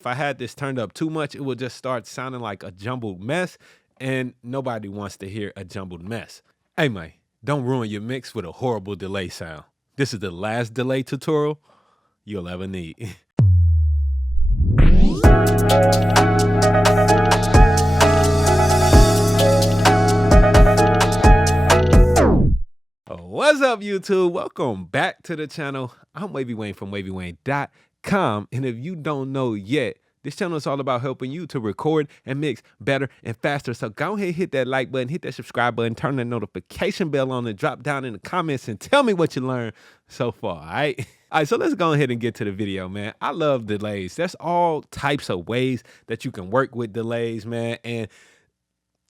If I had this turned up too much, it would just start sounding like a jumbled mess, and nobody wants to hear a jumbled mess. Hey man, don't ruin your mix with a horrible delay sound. This is the last delay tutorial you'll ever need. What's up, YouTube? Welcome back to the channel. I'm Wavy Wayne from Wavy.com, and if you don't know yet, this channel is all about helping you to record and mix better and faster. So go ahead, hit that like button, hit that subscribe button, turn that notification bell on, and drop down in the comments and tell me what you learned so far, all right? All right, so let's go ahead and get to the video, man. I love delays. There's all types of ways that you can work with delays, man, and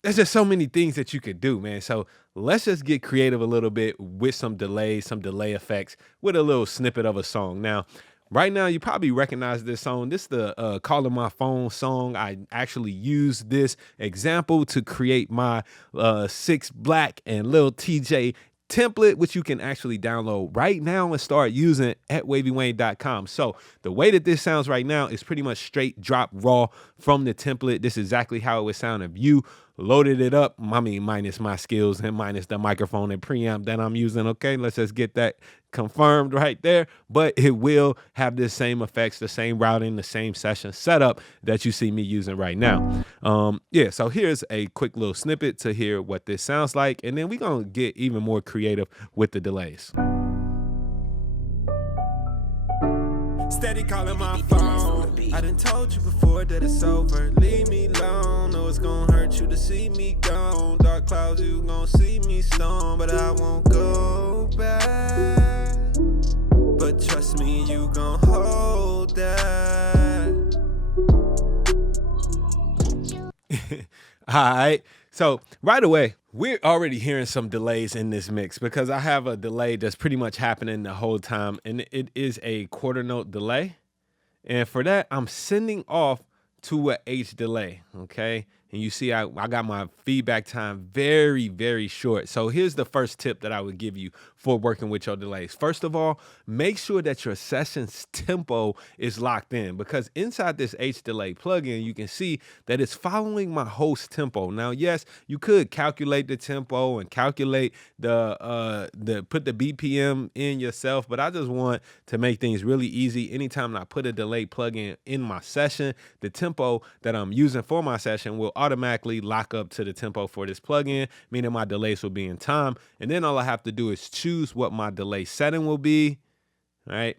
there's just so many things that you could do, man. So let's just get creative a little bit with some delays, some delay effects with a little snippet of a song. Now, right now, you probably recognize this song. This is the Calling My Phone song. I actually used this example to create my 6 Black and Lil TJ template, which you can actually download right now and start using at wavywayne.com. So the way that this sounds right now is pretty much straight drop raw from the template. This is exactly how it would sound if you loaded it up. I mean, minus my skills and minus the microphone and preamp that I'm using. Okay, let's just get that confirmed right there. But it will have the same effects, the same routing, the same session setup that you see me using right now. Yeah, so here's a quick little snippet to hear what this sounds like, and then we're gonna get even more creative with the delays. Steady calling my phone. I done told you before that it's over. Leave me alone. Know it's gonna hurt you to see me gone. Dark clouds, you gonna see me stone, but I won't go back. But trust me, you gon' hold that. All right. So right away, we're already hearing some delays in this mix because I have a delay that's pretty much happening the whole time, and it is a quarter note delay. And for that, I'm sending off to a H delay, okay? And you see I got my feedback time very, very short. So here's the first tip that I would give you for working with your delays. First of all, make sure that your session's tempo is locked in, because inside this H delay plugin, you can see that it's following my host tempo. Now, yes, you could calculate the tempo and calculate put the BPM in yourself, but I just want to make things really easy. Anytime I put a delay plugin in my session, the tempo that I'm using for my session will automatically lock up to the tempo for this plugin, meaning my delays will be in time. And then all I have to do is choose what my delay setting will be, right?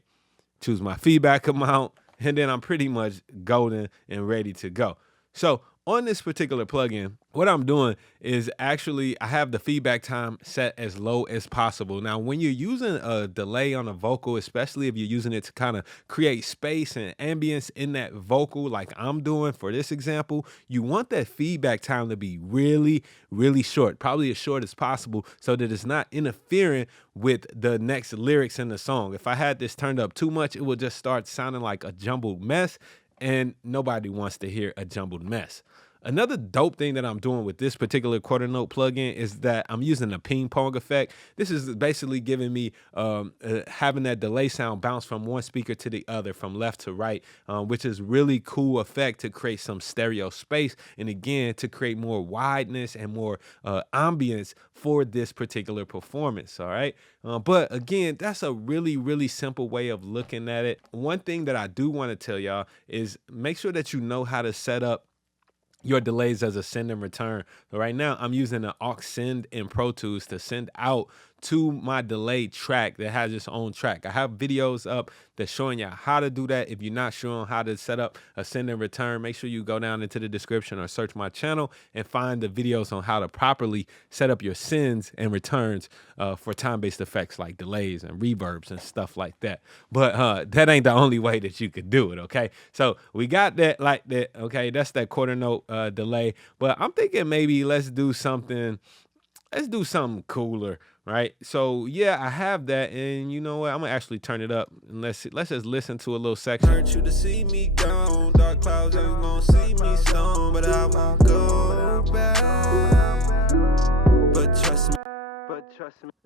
Choose my feedback amount, and then I'm pretty much golden and ready to go. So on this particular plugin, what I'm doing is actually I have the feedback time set as low as possible. Now, when you're using a delay on a vocal, especially if you're using it to kind of create space and ambience in that vocal like I'm doing for this example, you want that feedback time to be really, really short, probably as short as possible, so that it's not interfering with the next lyrics in the song. If I had this turned up too much, it would just start sounding like a jumbled mess, and nobody wants to hear a jumbled mess. Another dope thing that I'm doing with this particular quarter note plugin is that I'm using a ping pong effect. This is basically giving me having that delay sound bounce from one speaker to the other, from left to right, which is really cool effect to create some stereo space, and again, to create more wideness and more ambience for this particular performance, all right? But again, that's a really, really simple way of looking at it. One thing that I do want to tell y'all is make sure that you know how to set up your delays as a send and return. Right now, I'm using an aux send in Pro Tools to send out to my delay track that has its own track. I have videos up that's showing you how to do that. If you're not sure on how to set up a send and return, make sure you go down into the description or search my channel and find the videos on how to properly set up your sends and returns for time-based effects like delays and reverbs and stuff like that. But that ain't the only way that you could do it, okay? So we got that like that, okay? That's that quarter note delay. But I'm thinking maybe let's do something cooler, right? So yeah, I have that, and you know what? I'm gonna actually turn it up, and let's just listen to a little section. Hurt you to see me gone, dark clouds, you gonna see me stone, but I won't go back. But trust me.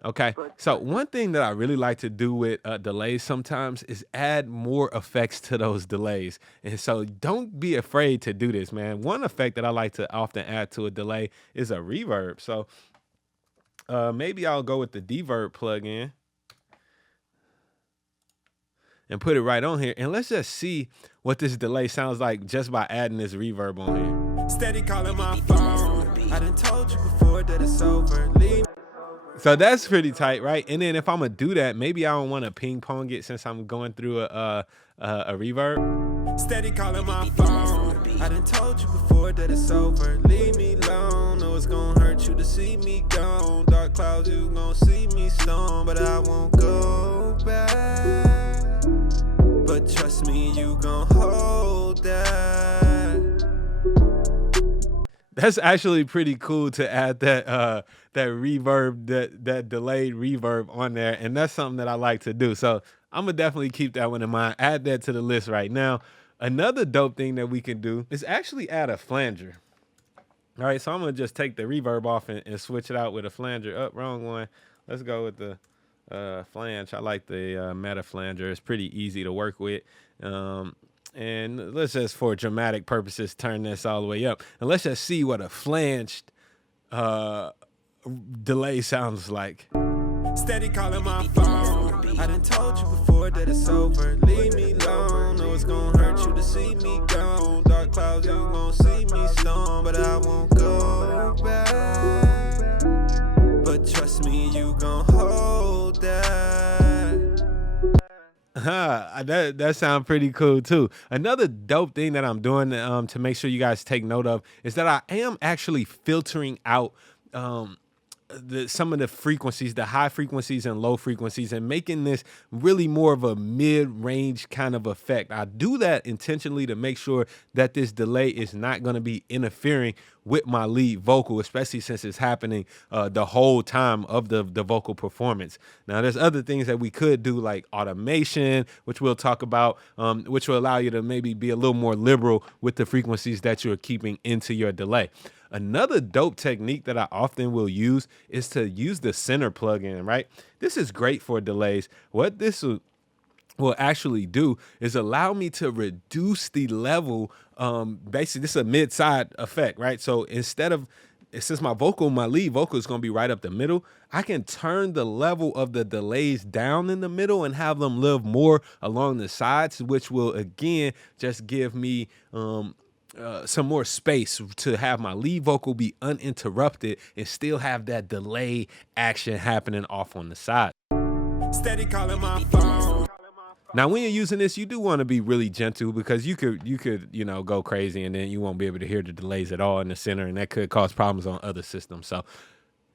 Okay, so one thing that I really like to do with delays sometimes is add more effects to those delays. And so don't be afraid to do this, man. One effect that I like to often add to a delay is a reverb. So maybe I'll go with the Deverb plugin and put it right on here. And let's just see what this delay sounds like just by adding this reverb on here. Steady calling my phone. I done told you before that it's over. Leave. So that's pretty tight, right? And then if I'm gonna do that, maybe I don't want to ping pong it since I'm going through a reverb. Steady calling my phone. I done told you before that it's over. Leave me alone. Know it's gonna hurt you to see me gone. Dark clouds, you gonna see me stone, but I won't go back. But trust me, you gon' hold that. That's actually pretty cool to add that that reverb, that delayed reverb on there, and that's something that I like to do. So I'm gonna definitely keep that one in mind. Add that to the list right now. Another dope thing that we can do is actually add a flanger. All right, so I'm gonna just take the reverb off and switch it out with a flanger. Oh, wrong one. Let's go with the flange. I like the meta flanger. It's pretty easy to work with. And let's just, for dramatic purposes, turn this all the way up. And let's just see what a flanged delay sounds like. Steady calling my phone. I done told you before that it's over. Leave me alone. Know it's gonna hurt you to see me gone. Dark clouds, you gon' see me stone, but I won't go back. But trust me, you gon' hold that. That sounds pretty cool too. Another dope thing that I'm doing to make sure you guys take note of is that I am actually filtering out some of the frequencies, the high frequencies and low frequencies, and making this really more of a mid-range kind of effect. I do that intentionally to make sure that this delay is not going to be interfering with my lead vocal, especially since it's happening the whole time of the vocal performance. Now, there's other things that we could do, like automation, which we'll talk about, which will allow you to maybe be a little more liberal with the frequencies that you're keeping into your delay. Another dope technique that I often will use is to use the center plugin, right? This is great for delays. What this will actually do is allow me to reduce the level. Basically, this is a mid-side effect, right? So instead of, since my lead vocal is going to be right up the middle, I can turn the level of the delays down in the middle and have them live more along the sides, which will, again, just give me some more space to have my lead vocal be uninterrupted and still have that delay action happening off on the side. Steady calling my phone. Now, when you're using this, you do want to be really gentle, because you could, you know, go crazy and then you won't be able to hear the delays at all in the center, and that could cause problems on other systems. So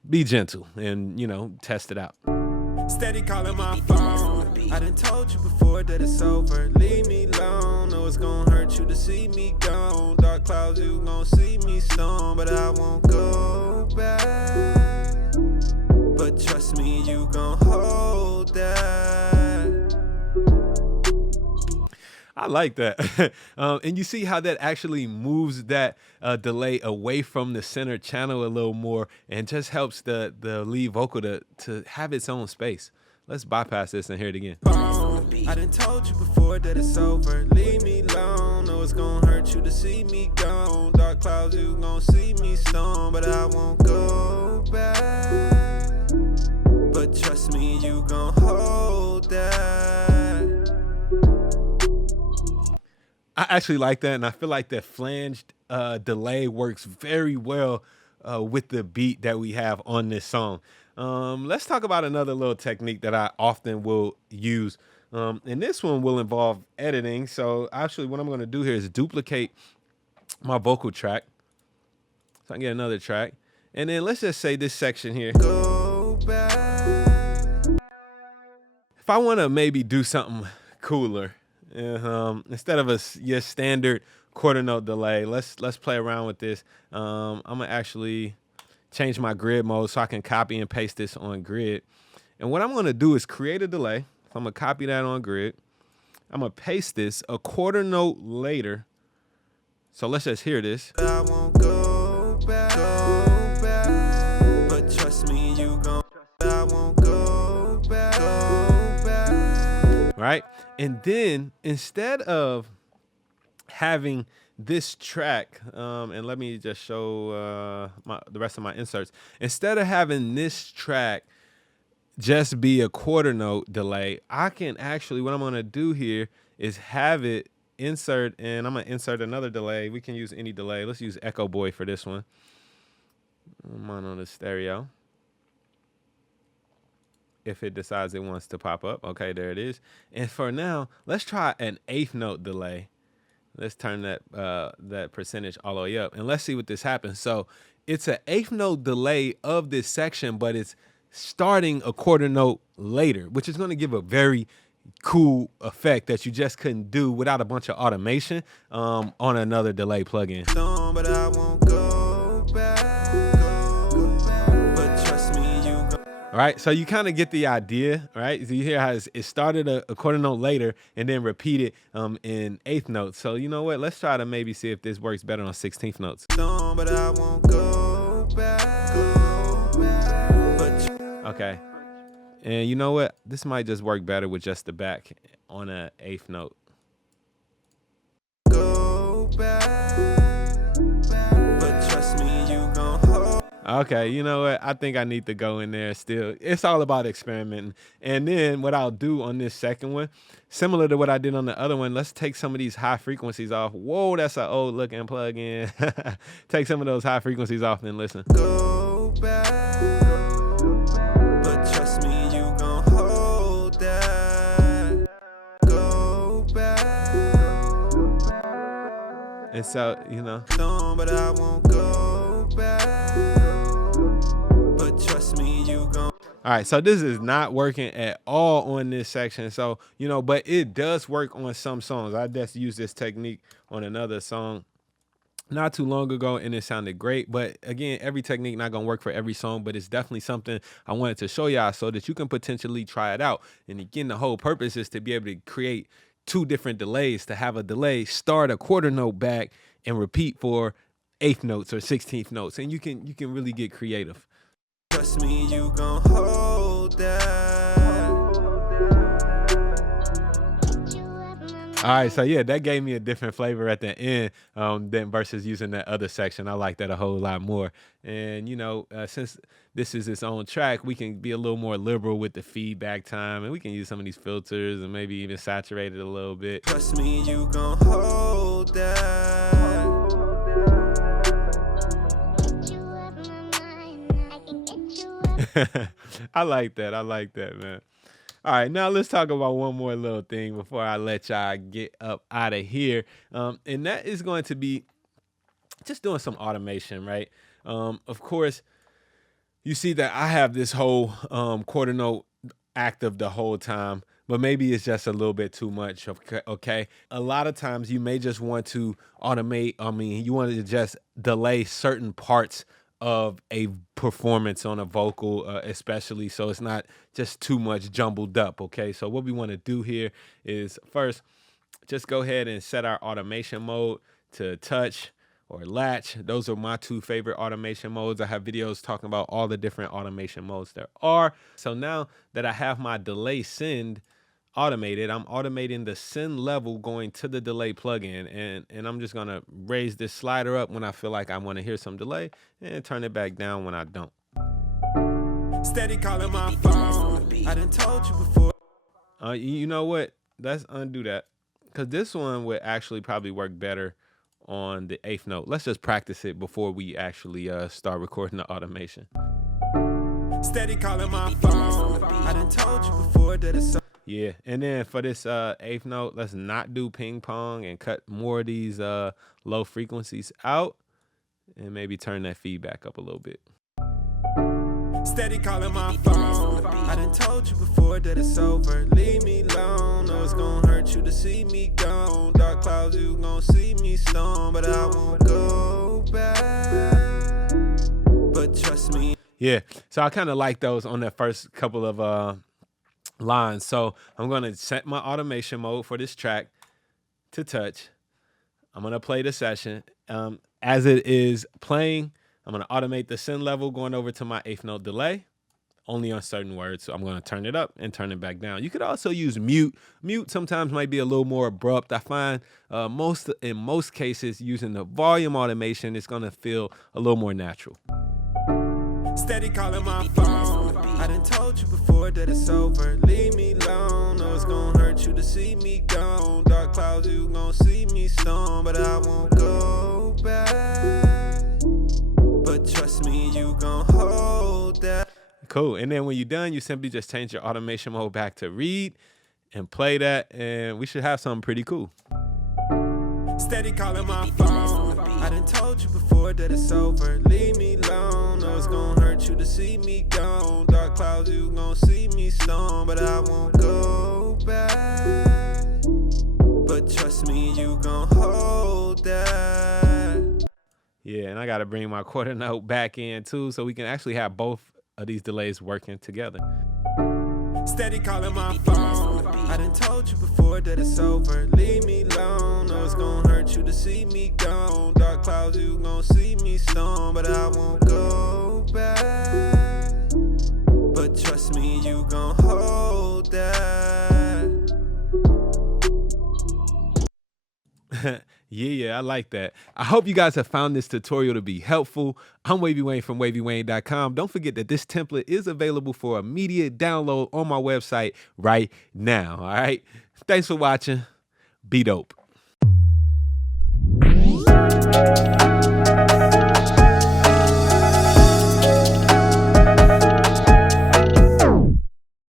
be gentle and, you know, test it out. Steady calling my phone. I done told you before that it's over. Leave me alone. Know it's gonna hurt you to see me gone. Dark clouds, you gon' see me stone, but I won't go back. But trust me, you gon' hold that. I like that. And you see how that actually moves that delay away from the center channel a little more, and just helps the lead vocal to have its own space. Let's bypass this and hear it again. I done told you before that it's over. Leave me alone. Know it's gonna hurt you to see me gone. Dark clouds, you gon' see me stone, but I won't go back. But trust me, you gon' hold that. I actually like that, and I feel like that flanged delay works very well with the beat that we have on this song. Let's talk about another little technique that I often will use, and this one will involve editing. So actually what I'm going to do here is duplicate my vocal track, so I can get another track, and then let's just say this section here. Go back. If I want to maybe do something cooler, instead of your standard quarter note delay, let's play around with this. I'm gonna actually change my grid mode so I can copy and paste this on grid. And what I'm gonna do is create a delay. So I'm gonna copy that on grid. I'm gonna paste this a quarter note later. So let's just hear this. I won't go back, but trust me, you gon'. right? And then instead of having this track, and let me just show the rest of my inserts. Instead of having this track just be a quarter note delay, I can actually, what I'm gonna do here is have it insert, and I'm gonna insert another delay. We can use any delay. Let's use Echo Boy for this one. Mono the stereo. If it decides it wants to pop up. Okay, there it is. And for now, let's try an 1/8 note delay. Let's turn that that percentage all the way up, and let's see what this happens. So it's an 1/8 note delay of this section, but it's starting a quarter note later, which is going to give a very cool effect that you just couldn't do without a bunch of automation on another delay plugin. But I won't go back. But trust me, you go. All right, so you kind of get the idea, right? So you hear how it started a quarter note later and then repeated in 1/8 notes. So you know what? Let's try to maybe see if this works better on 16th notes. But I won't go back. Okay, and you know what? This might just work better with just the back on a 1/8 note. Go back, but trust me, you gon' hold. Okay, you know what? I think I need to go in there still. It's all about experimenting. And then what I'll do on this second one, similar to what I did on the other one, let's take some of these high frequencies off. Whoa, that's an old looking plug-in. Take some of those high frequencies off and listen. Go back. And so, you know, but I won't go back. But trust me, you gon'. All right, so this is not working at all on this section. So, you know, but it does work on some songs. I just used this technique on another song not too long ago, and it sounded great. But again, every technique not gonna work for every song, but it's definitely something I wanted to show y'all so that you can potentially try it out. And again, the whole purpose is to be able to create 2 different delays, to have a delay start a quarter note back and repeat for 1/8 notes or 16th notes, and you can really get creative. Trust me, you gon' hold that. All right, so yeah, that gave me a different flavor at the end than versus using that other section. I like that a whole lot more. And you know, since this is its own track, we can be a little more liberal with the feedback time, and we can use some of these filters and maybe even saturate it a little bit. Trust me, you gon' hold that. I like that. I like that, man. All right, now let's talk about one more little thing before I let y'all get up out of here. And that is going to be just doing some automation, right? Of course, you see that I have this whole quarter note active the whole time, but maybe it's just a little bit too much, okay? A lot of times you may just want to automate, you want to just delay certain parts of a performance on a vocal, especially so it's not just too much jumbled up, okay? So what we want to do here is first, just go ahead and set our automation mode to touch or latch. Those are my 2 favorite automation modes. I have videos talking about all the different automation modes there are. So now that I have my delay send automated, I'm automating the send level going to the delay plugin, and I'm just gonna raise this slider up when I feel like I want to hear some delay and turn it back down when I don't. Steady calling my phone. I done told you before. You know what? Let's undo that, because this one would actually probably work better on the 1/8 note. Let's just practice it before we actually start recording the automation. Steady calling my phone. I done told you before that it's so. Yeah, and then for this 1/8 note, let's not do ping pong and cut more of these low frequencies out, and maybe turn that feedback up a little bit. Steady calling my phone. I done told you before that it's over. Leave me alone. Know it's gonna hurt you to see me gone. Dark clouds, you gon' see me stone, but I won't go back. But trust me. Yeah, so I kind of like those on that first couple of lines. So I'm gonna set my automation mode for this track to touch. I'm gonna play the session. As it is playing, I'm gonna automate the send level going over to my 1/8 note delay only on certain words. So I'm going to turn it up and turn it back down. You could also use mute. Mute sometimes might be a little more abrupt. I find in most cases using the volume automation, it's going to feel a little more natural. Steady calling my phone. I done told you before that it's over. Leave me alone. Know it's gonna hurt you to see me gone. Dark clouds, you gon' see me storm, but I won't go back. But trust me, you gon' hold that. Cool. And then when you're done, you simply just change your automation mode back to read and play that, and we should have something pretty cool. Steady calling my phone. I done told you before that it's over. Leave me alone. Know it's gonna hurt you to see me gone. Dark clouds, you gon' see me storm, but I won't go back. But trust me, you gon' hold that. Yeah, and I gotta bring my quarter note back in too, so we can actually have both of these delays working together. Steady calling my phone. I done told you before that it's over. Leave me alone. Know it's gonna hurt you to see me gone. Dark clouds, you gon' see me storm, but I won't go back. But trust me, you gon' hold that. Yeah, I like that. I hope you guys have found this tutorial to be helpful. I'm Wavy Wayne from wavywayne.com. Don't forget that this template is available for immediate download on my website right now. All right. Thanks for watching. Be dope.